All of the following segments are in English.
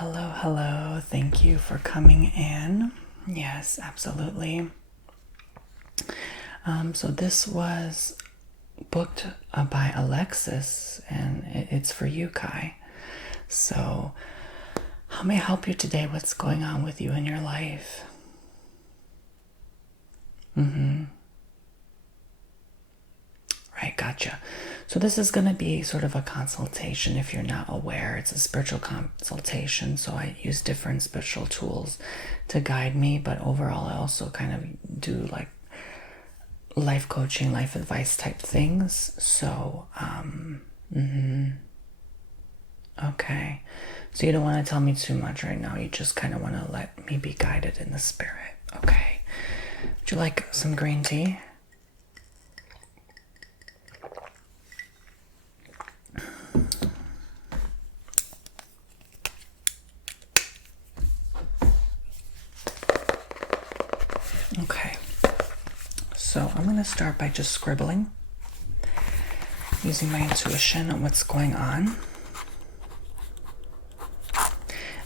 Hello, hello. Thank you for coming in. Yes, absolutely. So this was booked by Alexis, and it's for you, Kai. So, how may I help you today? What's going on with you in your life? Right, gotcha. So this is going to be sort of a consultation if you're not aware. It's a spiritual consultation, so I use different spiritual tools to guide me, but overall I also kind of do like life coaching, life advice type things. So, okay. So you don't want to tell me too much right now. You just kind of want to let me be guided in the spirit. Okay. Would you like some green tea? Okay, so I'm going to start by just scribbling, using my intuition on what's going on.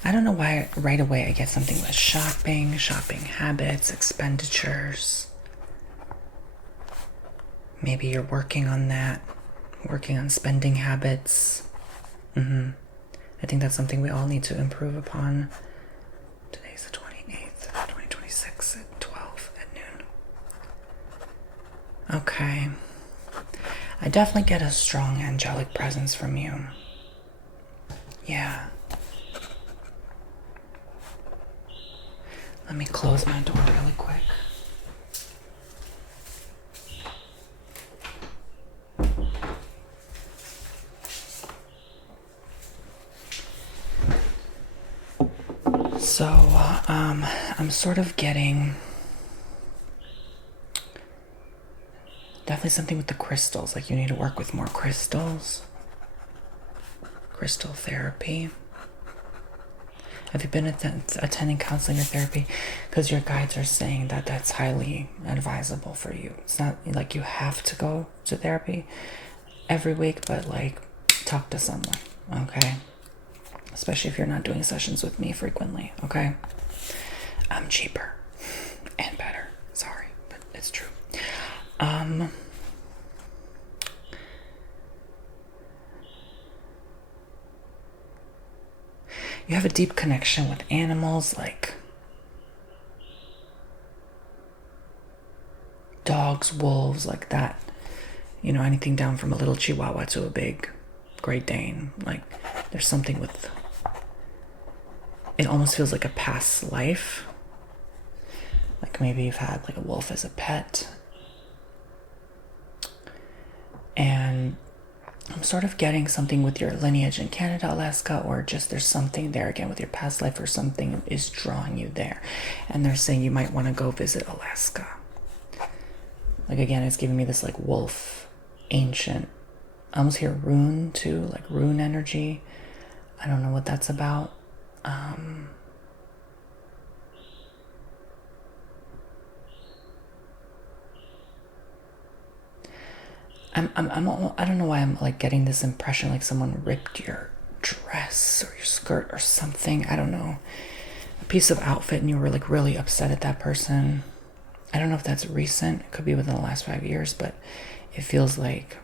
I don't know why right away I get something with shopping habits, expenditures. Maybe you're working on that, working on spending habits. I think that's something we all need to improve upon. Today's the 28th, 2026 at 12 at noon. Okay. I definitely get a strong angelic presence from you. Yeah. Let me close my door really quick. So, I'm sort of getting definitely something with the crystals, like you need to work with more crystals. Crystal therapy. Have you been attending counseling or therapy? Because your guides are saying that that's highly advisable for you. It's not like you have to go to therapy every week, but like talk to someone, okay? Especially if you're not doing sessions with me frequently, okay? I'm cheaper and better. Sorry, but it's true. You have a deep connection with animals, like dogs, wolves, like that. You know, anything down from a little Chihuahua to a big Great Dane. Like, there's something with... It almost feels like a past life. Like maybe you've had like a wolf as a pet. And I'm sort of getting something with your lineage in Canada, Alaska, or just there's something there again with your past life, or something is drawing you there. And they're saying you might want to go visit Alaska. Like again, it's giving me this like wolf, ancient, I almost hear rune too, like rune energy. I don't know what that's about. I don't know why I'm like getting this impression like someone ripped your dress or your skirt or something. I don't know. A piece of outfit and you were like really upset at that person. I don't know if that's recent. It could be within the last 5 years, but it feels like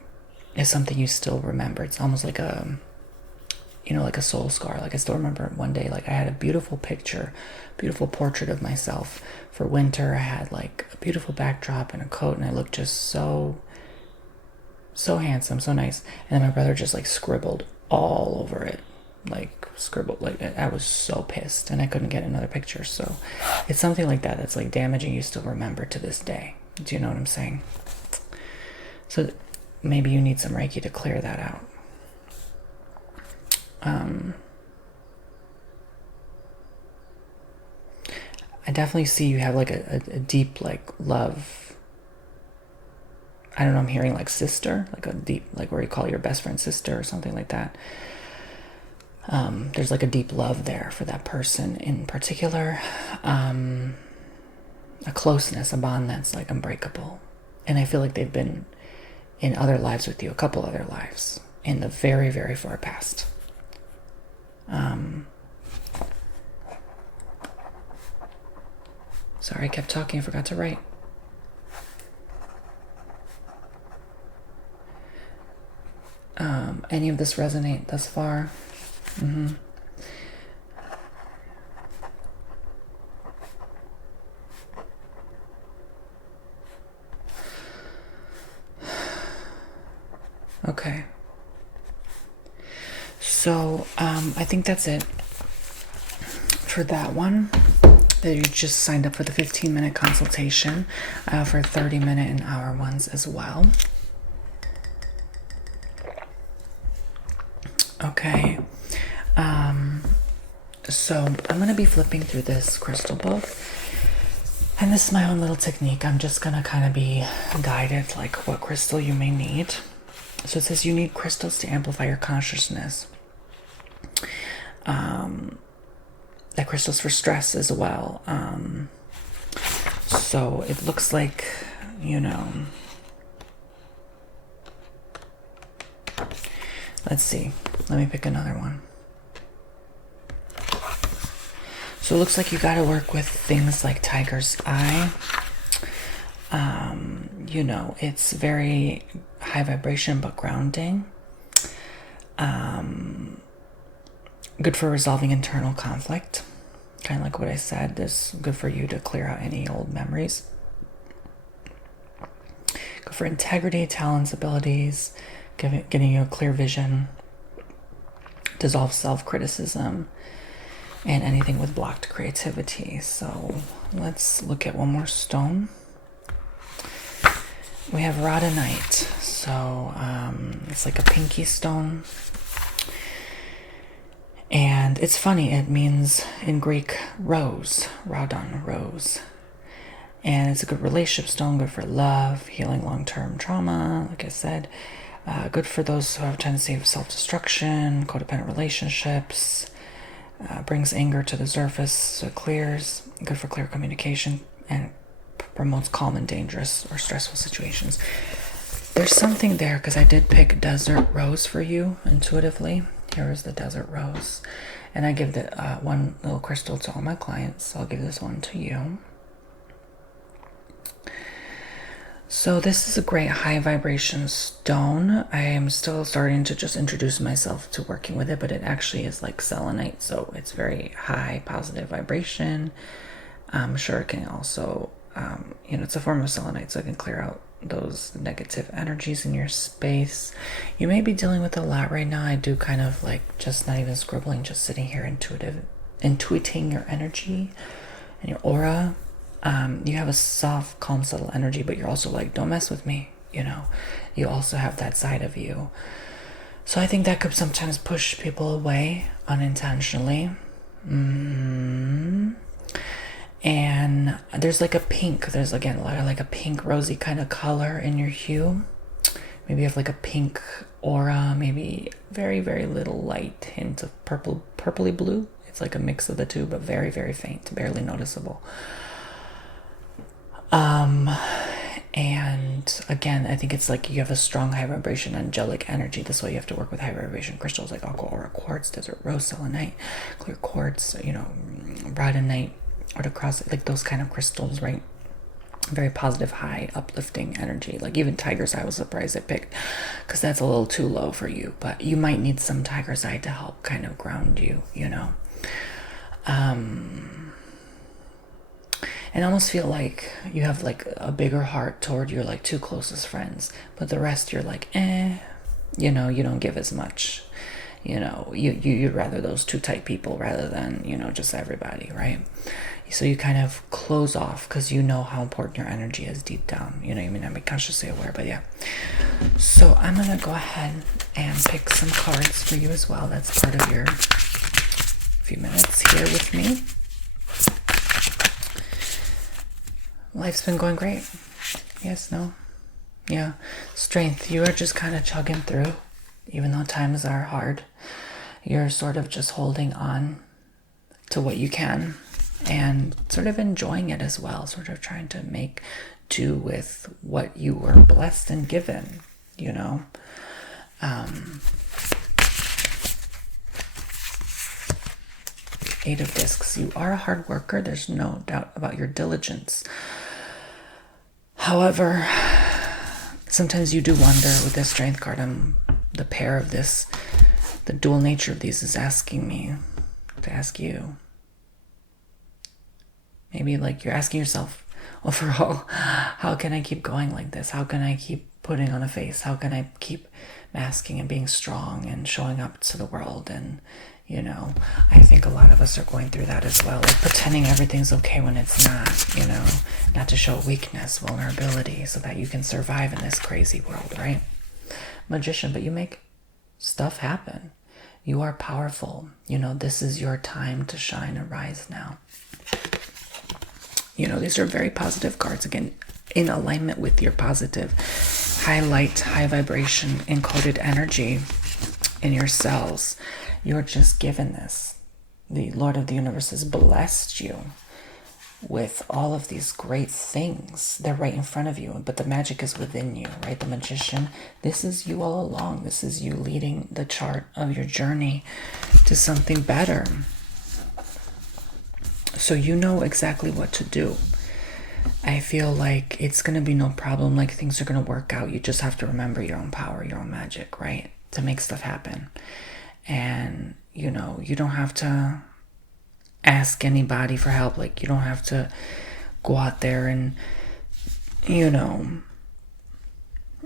it's something you still remember. It's almost like a, you know, like a soul scar. Like I still remember one day, like I had a beautiful picture, beautiful portrait of myself for winter. I had like a beautiful backdrop and a coat, and I looked just so handsome, so nice. And then my brother just like scribbled all over it, like scribbled, like I was so pissed and I couldn't get another picture. So it's something like that that's like damaging you still remember to this day. Do you know what I'm saying? So maybe you need some Reiki to clear that out. I definitely see you have like a deep like love. I don't know, I'm hearing like sister, like a deep, like where you call your best friend sister or something like that. There's like a deep love there for that person in particular. A closeness, a bond that's like unbreakable. And I feel like they've been in other lives with you, a couple other lives in the very, very far past. Sorry, I kept talking. I forgot to write. Any of this resonate thus far? Okay. So, I think that's it for that one. That you just signed up for the 15-minute consultation, for 30-minute and hour ones as well. Okay. So I'm going to be flipping through this crystal book. And this is my own little technique. I'm just going to kind of be guided, like what crystal you may need. So it says you need crystals to amplify your consciousness. That crystals for stress as well. So it looks like, you know, let's see. Let me pick another one. So it looks like you got to work with things like tiger's eye. You know, it's very high vibration but grounding. Good for resolving internal conflict. Kind of like what I said. This is good for you to clear out any old memories. Good for integrity, talents, abilities, getting you a clear vision. Dissolve self-criticism and anything with blocked creativity. So let's look at one more stone. We have rhodonite. So it's like a pinky stone. And it's funny, it means in Greek rose, rhodon, rose. And it's a good relationship stone, good for love, healing long-term trauma, like I said. Good for those who have a tendency of self-destruction, codependent relationships. Brings anger to the surface, so it clears. Good for clear communication and promotes calm in dangerous or stressful situations. There's something there because I did pick desert rose for you intuitively. Here is the desert rose. And I give the one little crystal to all my clients. So I'll give this one to you. So this is a great high vibration stone. I am still starting to just introduce myself to working with it, but it actually is like selenite. So it's very high positive vibration. I'm sure it can also, you know, it's a form of selenite, so it can clear out those negative energies in your space. You may be dealing with a lot right now. I do kind of like just not even scribbling, just sitting here intuiting your energy and your aura. You have a soft, calm, subtle energy, but you're also like, don't mess with me, you know. You also have that side of you. So I think that could sometimes push people away unintentionally. And there's like a pink, there's again like a pink rosy kind of color in your hue. Maybe you have like a pink aura, maybe very, very little light hint of purpley blue. It's like a mix of the two, but very, very faint, barely noticeable. And again, I think it's like you have a strong high vibration angelic energy. That's why you have to work with high vibration crystals like aqua aura quartz, desert rose, selenite, clear quartz, you know, rhodonite, or to cross like those kind of crystals, right? Very positive, high, uplifting energy. Like even tiger's eye, I was surprised I picked because that's a little too low for you, but you might need some tiger's eye to help kind of ground you, you know. And I almost feel like you have like a bigger heart toward your like two closest friends, but the rest you're like, you know, you don't give as much. You know, you'd rather those two tight people rather than, you know, just everybody, right? So you kind of close off because you know how important your energy is deep down. You know, you may not be consciously aware, but yeah. So I'm going to go ahead and pick some cards for you as well. That's part of your few minutes here with me. Life's been going great. Yes, no? Yeah. Strength. You are just kind of chugging through. Even though times are hard, you're sort of just holding on to what you can and sort of enjoying it as well, sort of trying to make do with what you were blessed and given, you know. Eight of Discs. You are a hard worker. There's no doubt about your diligence. However, sometimes you do wonder with this Strength card, the pair of this, the dual nature of these is asking me to ask you. Maybe like you're asking yourself overall, how can I keep going like this? How can I keep putting on a face? How can I keep masking and being strong and showing up to the world? And, you know, I think a lot of us are going through that as well. Like pretending everything's okay when it's not, you know, not to show weakness, vulnerability, so that you can survive in this crazy world, right? Magician, but you make stuff happen. You are powerful. You know, this is your time to shine and rise now. You know, these are very positive cards. Again, in alignment with your positive, high light, high vibration, encoded energy in your cells. You're just given this. The Lord of the Universe has blessed you with all of these great things. They're right in front of you, but the magic is within you, right? The Magician, this is you all along. This is you leading the chart of your journey to something better. So you know exactly what to do. I feel like it's going to be no problem. Like things are going to work out. You just have to remember your own power, your own magic, right? To make stuff happen. And, you know, you don't have to ask anybody for help. Like you don't have to go out there and, you know,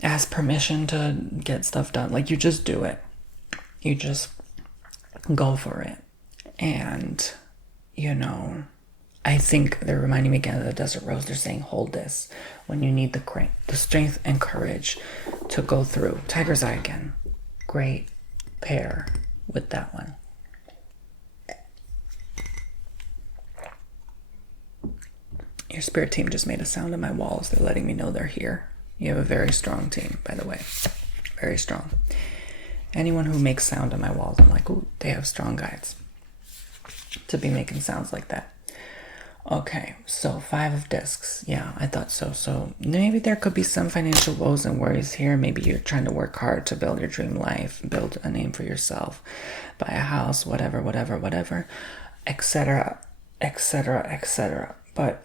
ask permission to get stuff done. Like you just do it. You just go for it. And, you know, I think they're reminding me again of the Desert Rose. They're saying, hold this when you need the strength and courage to go through. Tiger's Eye again. Great pair with that one. Your spirit team just made a sound on my walls. They're letting me know they're here. You have a very strong team, by the way. Very strong. Anyone who makes sound on my walls, I'm like, ooh, they have strong guides to be making sounds like that. Okay, so 5 of Discs. Yeah, I thought so. So maybe there could be some financial woes and worries here. Maybe you're trying to work hard to build your dream life, build a name for yourself, buy a house, whatever, etc., etc., etc. But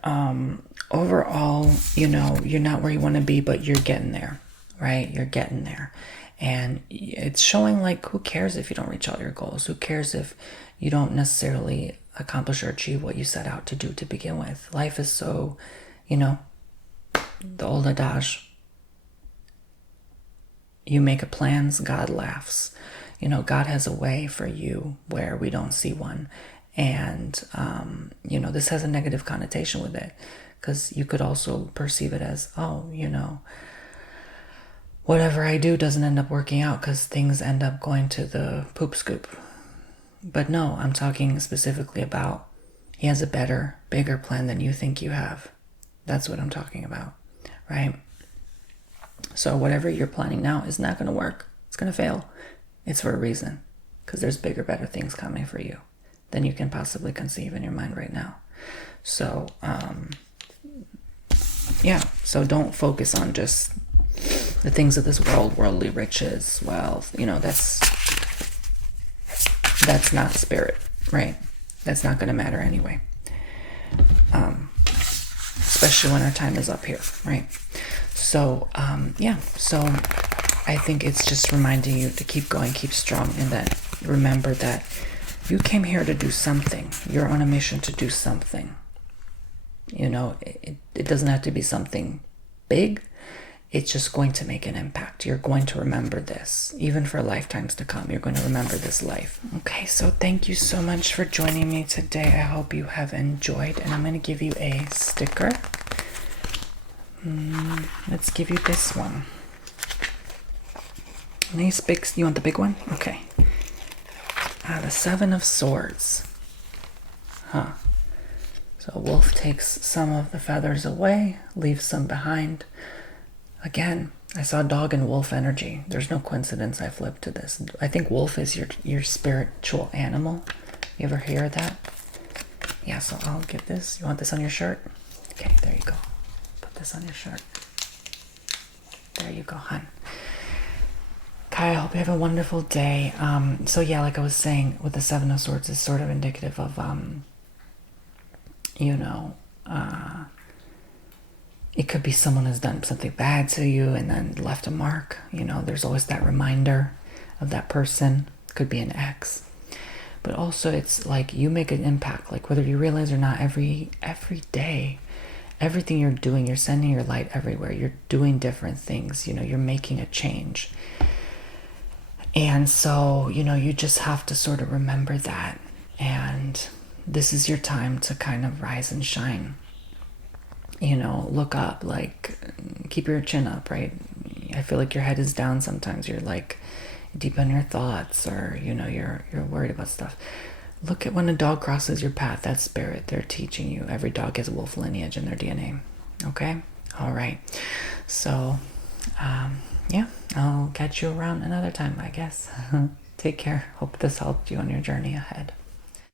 overall, you know, you're not where you want to be, but you're getting there, right? You're getting there. And it's showing like, who cares if you don't reach all your goals? Who cares if you don't necessarily accomplish or achieve what you set out to do to begin with? Life is so, you know, the old adage, you make a plans, God laughs. You know, God has a way for you where we don't see one. And, you know, this has a negative connotation with it, because you could also perceive it as, oh, you know, whatever I do doesn't end up working out because things end up going to the poop scoop. But no, I'm talking specifically about he has a better, bigger plan than you think you have. That's what I'm talking about, right? So whatever you're planning now is not going to work. It's going to fail. It's for a reason, because there's bigger, better things coming for you than you can possibly conceive in your mind right now. So, yeah, so don't focus on just the things of this world, worldly riches, wealth, you know, that's not spirit, right? That's not going to matter anyway. Especially when our time is up here, right? So, yeah, so I think it's just reminding you to keep going, keep strong, and that remember that you came here to do something. You're on a mission to do something. You know, it doesn't have to be something big. It's just going to make an impact. You're going to remember this. Even for lifetimes to come, you're going to remember this life. Okay, so thank you so much for joining me today. I hope you have enjoyed. And I'm going to give you a sticker. Let's give you this one. Nice big... You want the big one? Okay. The 7 of Swords. Huh. So a wolf takes some of the feathers away, leaves some behind. Again, I saw dog and wolf energy. There's no coincidence I flipped to this. I think wolf is your spiritual animal. You ever hear that? Yeah, so I'll get this. You want this on your shirt? Okay, there you go. Put this on your shirt. There you go, hon. Kai, I hope you have a wonderful day. So yeah, like I was saying, with the Seven of Swords is sort of indicative of, you know, it could be someone has done something bad to you and then left a mark. You know, there's always that reminder of that person. Could be an ex. But also it's like you make an impact, like whether you realize or not, every day, everything you're doing, you're sending your light everywhere. You're doing different things, you know, you're making a change. And so, you know, you just have to sort of remember that. And this is your time to kind of rise and shine. You know, look up, like keep your chin up, right? I feel like your head is down sometimes. You're like deep in your thoughts, or you know, you're worried about stuff. Look at when a dog crosses your path. That's spirit. They're teaching you. Every dog has a wolf lineage in their DNA. Okay? All right. So, yeah, I'll catch you around another time, I guess. Take care. Hope this helped you on your journey ahead.